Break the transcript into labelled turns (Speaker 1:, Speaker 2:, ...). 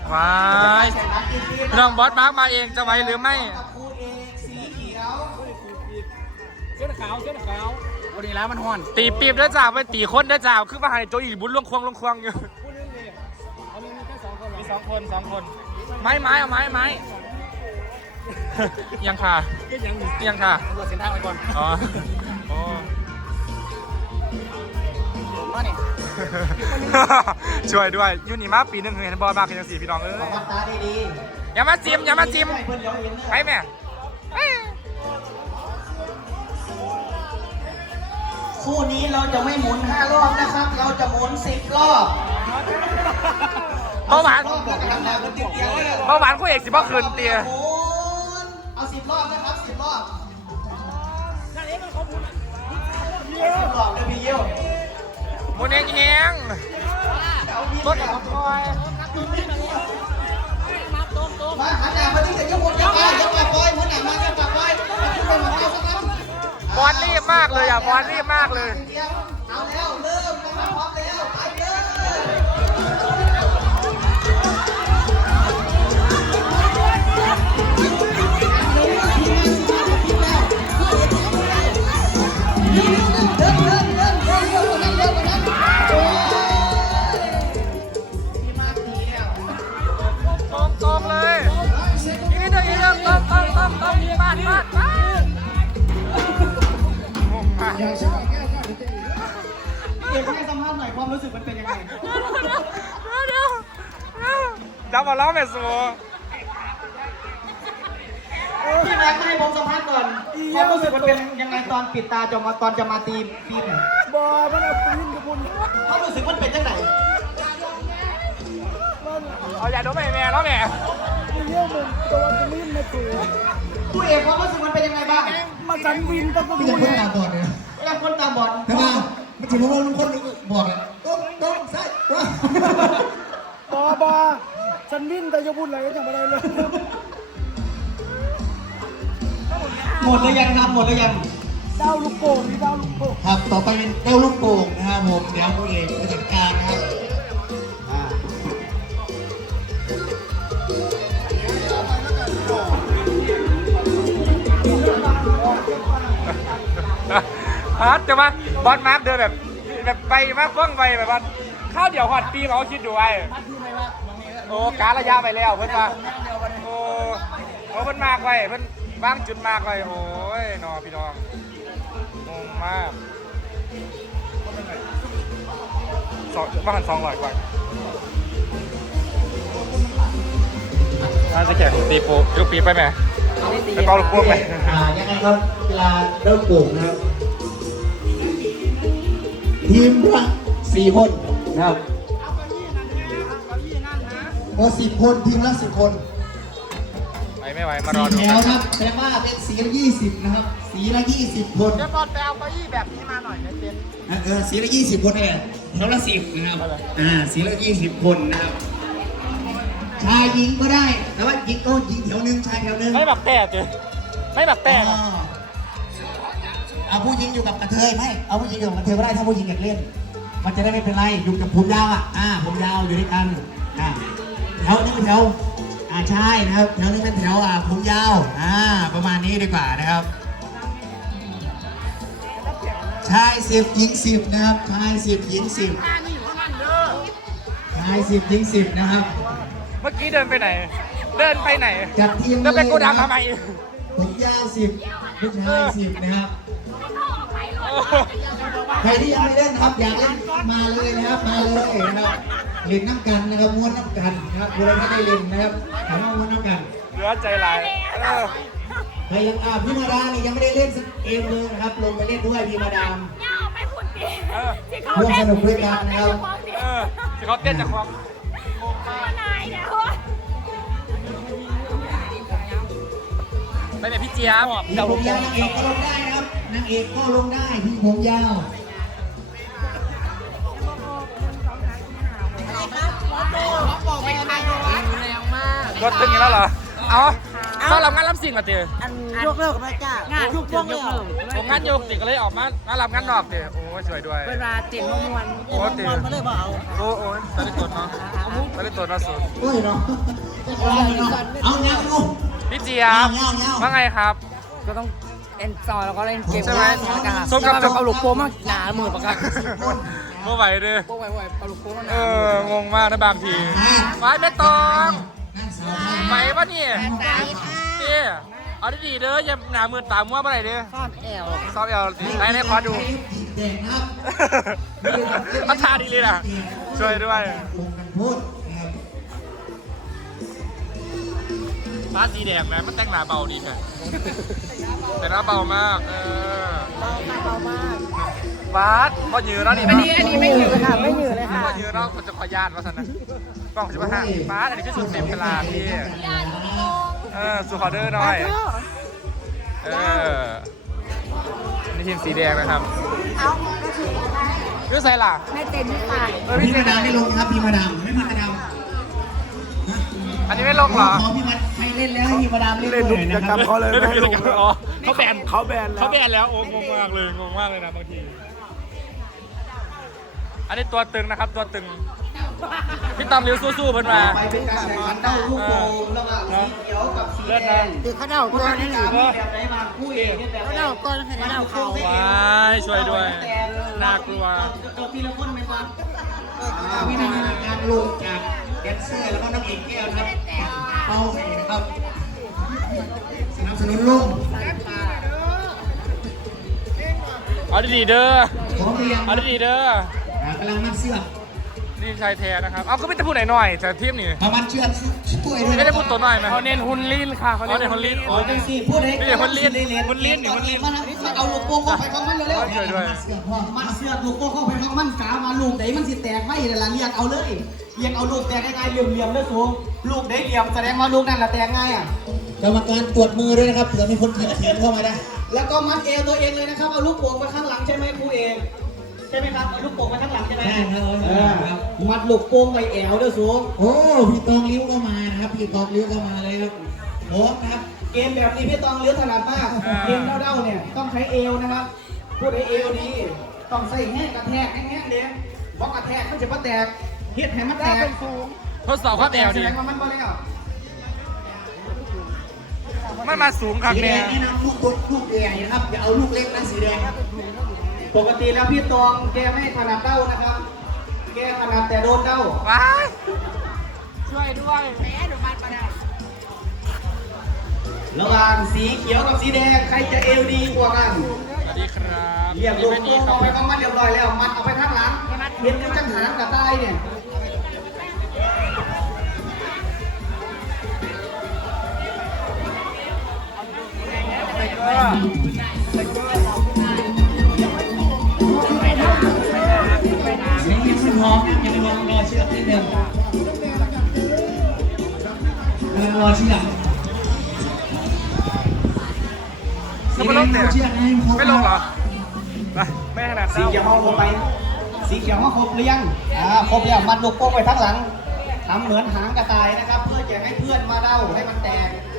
Speaker 1: ว้ายน้องบอสมาร์กมาเองจะไหวหรือไม่
Speaker 2: ครูเอกสีเขียว
Speaker 3: เส้นขาววันนี้แล้วมันห่อน
Speaker 1: ตีปีบด้วยจ่าไปตีคนด้วยจ่าคือมาหาโจอีบุญลงควงอยู่มีสองคนไม้เอาไม้ยังค่ะยังค่ะ
Speaker 3: ตำรวจเส้นทางไปก่อน
Speaker 1: อ๋อ
Speaker 3: มาเนี่ย
Speaker 1: ช่วยด้วยยูนิมาปีนึงเห็นบอลมาเป็นยังสี่พี่น้อง
Speaker 2: ขอบตาดี
Speaker 1: ๆอย่ามาจิ้มไปแม่
Speaker 2: คู่นี้เราจะไม่หมุน5 รอบนะครับ เราจะหมุน10 รอบ
Speaker 1: เบาหวานคู่เอกสิบ่คืนเตีย
Speaker 2: เอา10 รอบนะครับ10 รอบ10 รอบเลยพี่เยี่ยว
Speaker 1: หมุนแห้งรถคอย
Speaker 2: มาหันหน้ามาที่จะยกมือยกมาปล่อยหันหน้ามาจะปล่อย
Speaker 1: บอลรีบมากเลยอ่ะบอลรีบมากเลย
Speaker 2: เอาแล้วเริ่มนะครับพร้อมแล้วไป
Speaker 1: ตรงเลยอีกนิดเดียวตรงบ้าน
Speaker 2: เดี๋ยวให้สัมภาษณ์หน่อยความรู้สึกมันเป็นยังไง
Speaker 1: ดับมาล้อแม่สู
Speaker 2: พี่แม็กซ์ให้ผมสัมภาษณ์ก่อนความรู้สึกมันเป็นยังไงตอนปิดตาตอนจะมาตีปีเนี่ย
Speaker 3: บอมันเอาปีนกับคุณ
Speaker 2: ความรู้สึกมันเป็นยังไง
Speaker 1: เอาอย่าโดนแม่แล้วแม่
Speaker 3: เยี่ยมมึงตัวจะลื่นมาจู
Speaker 2: ผู้เอกความรู้สึกมันเป็นยังไงบ้าง
Speaker 3: มาสันวินตะกุ
Speaker 2: ไม่ใช่คนตาบอดเลยไม่ใช่คนตาบอดทำไมมันถือว่าคนบอดเลยต้องใช่
Speaker 3: บอสันวินแต่จะพูดอะไรก็ยังไม่ได้เลย
Speaker 2: หมดหรือยังครับหมดหรือยัง
Speaker 3: ดาวลูกโป่งนี่ดาวลูกโป่ง
Speaker 2: ครับต่อไปเป็นดาวลูกโป่งนะครับผมเดี๋ยวผู้เอกจะจัดการนะครับ
Speaker 1: จะมาบอลมาร์กเดินแบบไปมากเพิ่งไปแบบว่าข้าวเดี๋ยวหอดปีเขาคิดดูไอ้โอ้การระยะไปแล้วเพื่อนว่าโอ้เพื่อนมากไปเพื่อนบ้างจุดมากไปโอ้ยนอพี่น้องงงมากบ้าน200 กว่าจะแข่งตีปูลูกปีไปไหมแล้วก็ลูกพวงไป
Speaker 2: ยังไงครับเวลาเริ่มโป่งนะครับทีมละ4 คนนะครับพอ10 คนทีมละ10 คน
Speaker 1: ไม่ไหวมารอดู
Speaker 2: แถวครับแสดงว่าเป็นสีละ20นะครับสีละ20 คน
Speaker 1: เดี๋ยวบอลไปเอาเก้าอี้แบบนี้มาหน่อยในเต็นท์
Speaker 2: สีละ20 คนเลยแถวละ10นะครับสีละ20 คนนะครับชายหญิงก็ได้แต่ว่าหญิงก็หญิงแถวนึงชายแถวนึง
Speaker 1: ไม่แบบแตกเลยไม่แบบแตก
Speaker 2: เอาผู้หญิงอยู่กับกระเทยไหมเอาผู้หญิงอยู่กับกระเทยก็ได้ถ้าผู้หญิงอยากเล่นมันจะได้ไม่เป็นไรอยู่กับผมยาวผมยาวอยู่ด้วยกันแถวนี้เป็นแถวใช่นะครับแถวนี้เป็นแถวผมยาวประมาณนี้ดีกว่านะครับชาย10หญิง10นะครับชาย10หญิง10ชาย10หญิง10นะครับ
Speaker 1: เมื่อกี้เดินไปไหน
Speaker 2: จัดทีม
Speaker 1: เดินไปโกดังทำไม
Speaker 2: ผมยาว10ผู้ชาย10นะครับใครที่ยังไม่เล่นครับอยากเล่นมาเลยนะครับมาเลยนะครับเล่นน้ำกันนะครับม้วนน้ำกันนะครับเราไม่ได้เล่นนะครับแต่ว่าม้วนน้ำกัน
Speaker 1: เหลือใจหลาย
Speaker 2: ใครยังพี่มาดามนี่ยังไม่ได้เล่นสักเกมเลยนะครับลงไปเล่นด้วยพี่มาดามร่วมสนุกด้วยกันนะครับ
Speaker 1: ที่เขาเต้นจากความไปแบบพี่เจี๊ยบ
Speaker 2: พี่ผมยาวนางเอกก็ลงได้นะครับนางเอกก็ลงได้พี่ผมยาว
Speaker 1: รถตึงอย่างแล้วเหรอเอาก็รับงานรับสิ่งมาเตะ
Speaker 4: อันยกเลิกไปจ้างานทุกยกเลิก
Speaker 1: ผมงานโยกติก็เลยออกมารับงานนอกเตะโอ้สวยด้วย
Speaker 4: เวลาเจ็ดโมงวัน
Speaker 1: โอ้เตะ
Speaker 4: ไม่ได้เปล่า
Speaker 1: โอ้ตอนนี้ตรวจเนาะตอนนี้ตรวจมาสุด
Speaker 2: โอ้ยเนาะเอาเงาลูก
Speaker 1: พี่เจี๊ยบว่าไงครับ
Speaker 4: ก็ต้องเอ็นจอยแล้วก็เล่นเกม
Speaker 1: ใช่ไหม
Speaker 4: สมกับเอาลูกโป่งมาหนามือปากกา
Speaker 1: เมื่อไหร่ดิ
Speaker 4: โป่งไหวเอาลูกโป่งมาห
Speaker 1: เอ
Speaker 4: นา
Speaker 1: องงมากนะบางทีไว้ไม่ตองไหวปะนี่นี่เอาดีๆเด้ออย่าหนามือตามั่วเมื่อไหร่ดิ
Speaker 4: ซ่อนแอล
Speaker 1: ซ้อมเอาไหนขอดู
Speaker 2: เด็กครับ
Speaker 1: พัฒนาดีเลยนะช่วยด้วย
Speaker 2: พูด
Speaker 1: ฟ้าสีแดงนะมันแต่งหน้าเบาดีแท้แต่หน้าเบามาก
Speaker 4: เบามาก
Speaker 1: ฟ้าพอยืนแล้วนี่
Speaker 4: อันนี้ไม่เหนื่อยค่ะไม่เหนื่อยเลยค่ะ
Speaker 1: พอยืนแล้วคนจะขอยานว่าสันนะกล้องจะมาหาฟ้าอันนี้คือสุดเต็มตลาดพี่สุดขอเดอร์หน่อยนี่ทีมสีแดงนะครับยูใส่ล่ะ
Speaker 4: ไม่เต็มไม่ตาย
Speaker 2: พี่มาดามไม่ลงครับพี่มาดามไม่มาดาม
Speaker 1: อันนี้ไม่ลงเหรอ
Speaker 2: ขอพี่มาให้เล่นแล้วให้พี่มาดามเล่นด้วยนะครับ
Speaker 1: ไม่ลงอ๋อเขาแบนแล้วโอ้งงมากเลยนะบางทีอันนี้ตัวตึงนะครับตัวตึงพี่ตอมริ้วสู้ๆเพิ่นมา
Speaker 2: ไปเป็นการแข่งขันเต้าลูกโป่งระหว่างสีเขียวกับสีแดง
Speaker 4: ตีข้าวเดาก้อนนี่
Speaker 2: แบบไหนมาคู่เอกแบบ
Speaker 4: ข้าวเดาก้อนข้าวเดาเขา
Speaker 1: ว้ายช่วยด้วยน่ากลัว
Speaker 2: ทีละคนไหมครับวินาทีการลงจากแดนเซอร์แล้วก็น้องเอกแก้วครับเอาครับสนับสนุนลุง
Speaker 1: เอาดีๆเด้อ
Speaker 2: พร้อมหรือยัง
Speaker 1: เอาดีๆเด้อก
Speaker 2: ำลังมัดเสื้อ
Speaker 1: นี่ชายแท้นะครับเอาก็ไม่จะพูดหน่อยแต่ทีมนี่
Speaker 2: ประมาณเชือกช่วยด้วย
Speaker 1: ไม่ได้พูดตัวหน่อยไหม
Speaker 3: เขาเน้นหุ่นลีนค่ะเขา
Speaker 1: เขาเน้นคนลิ้นโอ้
Speaker 2: จังสี่พูดให้
Speaker 1: นี่คนลิ้นคนลิ้นนี่คนลิ้น
Speaker 2: มาเอาลูกโป่งเข้าไปของมันเร็ว
Speaker 1: ช่วยด้วย
Speaker 2: มัดเสื้อลูกโป่งเข้าไปของมันกามาลูกไหนมันสิแตกไว้เดี๋ยวเรียกเอาเลยเรียกเอาลูกแตกง่ายๆเหลี่ยมๆเลยสูงลูกไหนเหลี่ยมแสดงว่าลูกนั่นละแตกง่ายอ่ะกรรมการตรวจมือด้วยนะครับเผื่อมีคนเขียนเข้ามาได้แล้วก็มัดเอวตัวเองเลยนะครับเอาลูกโป่งไปข้างหลังใช่ไหมครูเองใช่ไหมครับเอาลูกโป่งไปข้างหลังใช่ไหมใช่ครับมัดลูกโป่งไปแอวด้วยสูงโอ้พี่ตองลิ้วก็มานะครับพี่ตองลิ้วก็มาเลยครับโอ้ครับเกมแบบนี้พี่ตองลิ้วถนัดมากเกมเด้าๆเนี่ยต้องใช้เอวนะครับพูดไอเอวดีต้องใส่แห้งกระแทกแห้งๆเด้บล็อกกระแทกมันจะมาแตกเฮ็ดให้มันแตก
Speaker 1: ทดสอบความแอวดิ
Speaker 2: แสดงว่ามันบ่แล้ว
Speaker 1: มันมาสูงครับ
Speaker 2: สีแด
Speaker 1: แม่
Speaker 2: งนี่นะลูกใหญ่นะครับอย่าเอาลูกเล็กนะสีแดงปกติแล้วพี่ตองแกไม่ถนัดเด้านะครับ แกถนัดแต่โดนเด้า
Speaker 1: ว้าย
Speaker 4: ช่วยด้วยแม่หนูมาประดา
Speaker 2: ระหว่างสีเขียวกับสีแดงใครจะเอวดีกว่ากัน
Speaker 1: สวัสดีครับ
Speaker 2: เรียกลูก
Speaker 1: ไม่
Speaker 2: โป่
Speaker 1: ดี
Speaker 2: ง
Speaker 1: ครั
Speaker 2: เอา
Speaker 1: บ
Speaker 2: ไปข้างมันเรียบร้อยแล้วมัดเอาไปข้างหลังเห็นจังหางกับใต้เนี่ยยังไม่พร้อมยังไม่พร้อมรอเชือกนิดนึงรอเชือก
Speaker 1: ไม่ลงเนี่ยไม่ลงเหรอไปไม่ขนาด
Speaker 2: สีเขียวห้องครบไปสีเขียวห้องครบหรือยังครบแล้วมัดลูกโป่งไปทั้งหลังทำเหมือนหางกระต่ายนะครับ เพื่อจะให้เพื่อนมาเด้าให้มันแตก